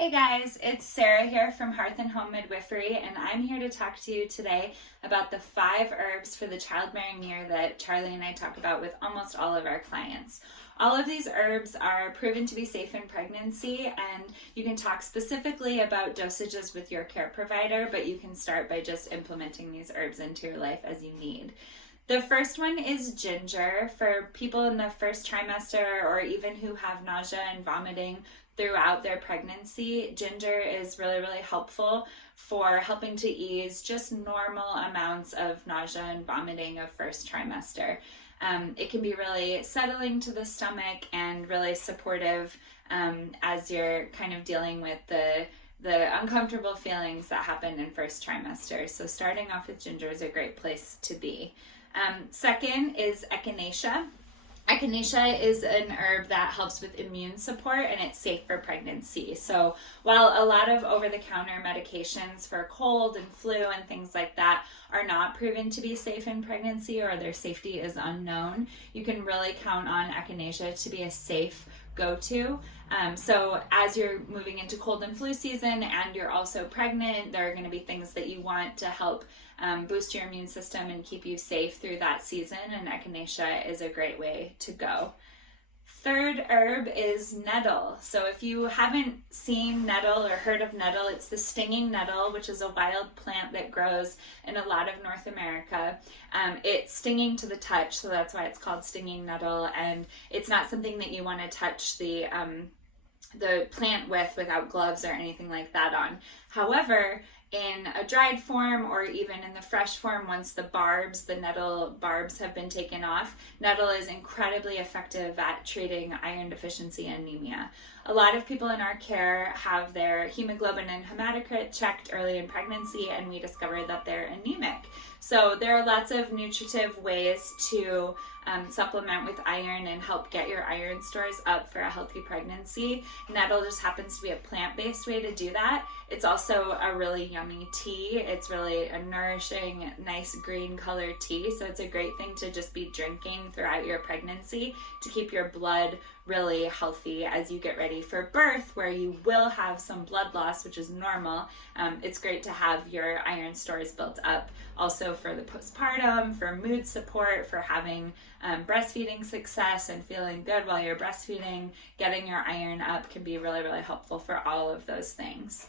Hey guys, it's Sarah here from Hearth and Home Midwifery, and I'm here to talk to you today about the 5 herbs for the childbearing year that Charli and I talk about with almost all of our clients. All of these herbs are proven to be safe in pregnancy, and you can talk specifically about dosages with your care provider, but you can start by just implementing these herbs into your life as you need. The first one is ginger. For people in the first trimester or even who have nausea and vomiting throughout their pregnancy, ginger is really helpful for helping to ease just normal amounts of nausea and vomiting of first trimester. It can be really settling to the stomach and really supportive as you're kind of dealing with the uncomfortable feelings that happen in first trimester. So starting off with ginger is a great place to be. Second is echinacea. Echinacea is an herb that helps with immune support, and it's safe for pregnancy. So while a lot of over-the-counter medications for cold and flu and things like that are not proven to be safe in pregnancy, or their safety is unknown, you can really count on echinacea to be a safe go-to. So as you're moving into cold and flu season and you're also pregnant, there are going to be things that you want to help boost your immune system and keep you safe through that season, and echinacea is a great way to go. Third herb is nettle. So if you haven't seen nettle or heard of nettle, it's the stinging nettle, which is a wild plant that grows in a lot of North America. It's stinging to the touch, so that's why it's called stinging nettle, and it's not something that you want to touch the plant without gloves or anything like that on. However, in a dried form or even in the fresh form, once the nettle barbs have been taken off, nettle is incredibly effective at treating iron deficiency anemia. A lot of people in our care have their hemoglobin and hematocrit checked early in pregnancy, and we discovered that they're anemic. So there are lots of nutritive ways to supplement with iron and help get your iron stores up for a healthy pregnancy. Nettle just happens to be a plant-based way to do that. It's also a really yummy tea. It's really a nourishing, nice green colored tea. So it's a great thing to just be drinking throughout your pregnancy to keep your blood really healthy as you get ready for birth, where you will have some blood loss, which is normal. It's great to have your iron stores built up. Also for the postpartum, for mood support, for having breastfeeding success and feeling good while you're breastfeeding, getting your iron up can be really helpful for all of those things.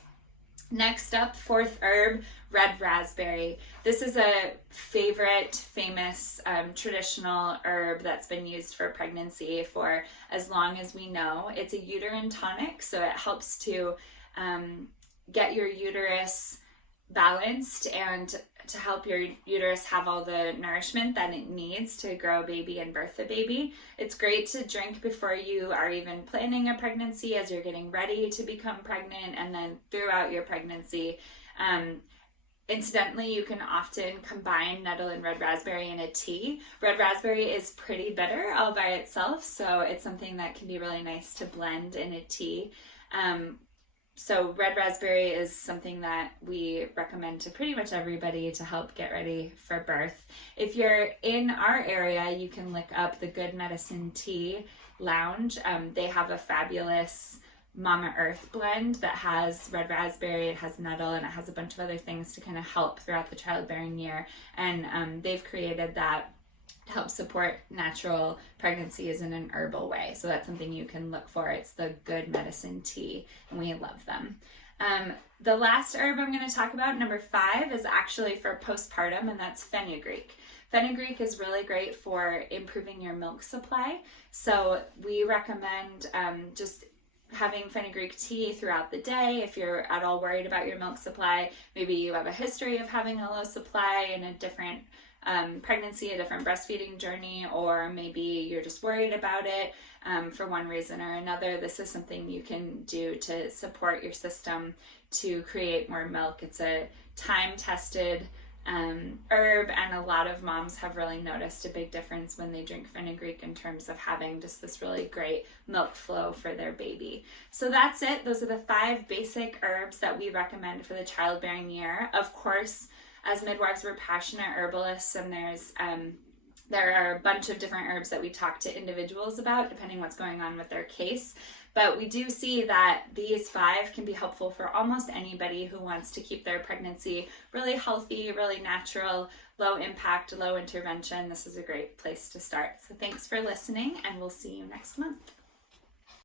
Next up, fourth herb, red raspberry. This is a favorite, famous, traditional herb that's been used for pregnancy for as long as we know. It's a uterine tonic, so it helps to get your uterus balanced and to help your uterus have all the nourishment that it needs to grow a baby and birth a baby. It's great to drink before you are even planning a pregnancy, as you're getting ready to become pregnant, and then throughout your pregnancy. Incidentally, you can often combine nettle and red raspberry in a tea. Red raspberry is pretty bitter all by itself, so it's something that can be really nice to blend in a tea. So red raspberry is something that we recommend to pretty much everybody to help get ready for birth. If you're in our area, you can look up the Good Medicine Tea Lounge. They have a fabulous Mama Earth blend that has red raspberry, it has nettle, and it has a bunch of other things to kind of help throughout the childbearing year. And they've created that to help support natural pregnancies in an herbal way. So that's something you can look for. It's the Good Medicine Tea, and we love them. The last herb I'm going to talk about, number 5, is actually for postpartum, and that's fenugreek. Fenugreek is really great for improving your milk supply. So we recommend just having fenugreek tea throughout the day. If you're at all worried about your milk supply, maybe you have a history of having a low supply in a different pregnancy, a different breastfeeding journey, or maybe you're just worried about it for one reason or another, this is something you can do to support your system to create more milk. It's a time-tested herb, and a lot of moms have really noticed a big difference when they drink fenugreek in terms of having just this really great milk flow for their baby. So that's it. Those are the 5 basic herbs that we recommend for the childbearing year. Of course, as midwives, we're passionate herbalists, and There are a bunch of different herbs that we talk to individuals about depending what's going on with their case. But we do see that these 5 can be helpful for almost anybody who wants to keep their pregnancy really healthy, really natural, low impact, low intervention. This is a great place to start. So thanks for listening, and we'll see you next month.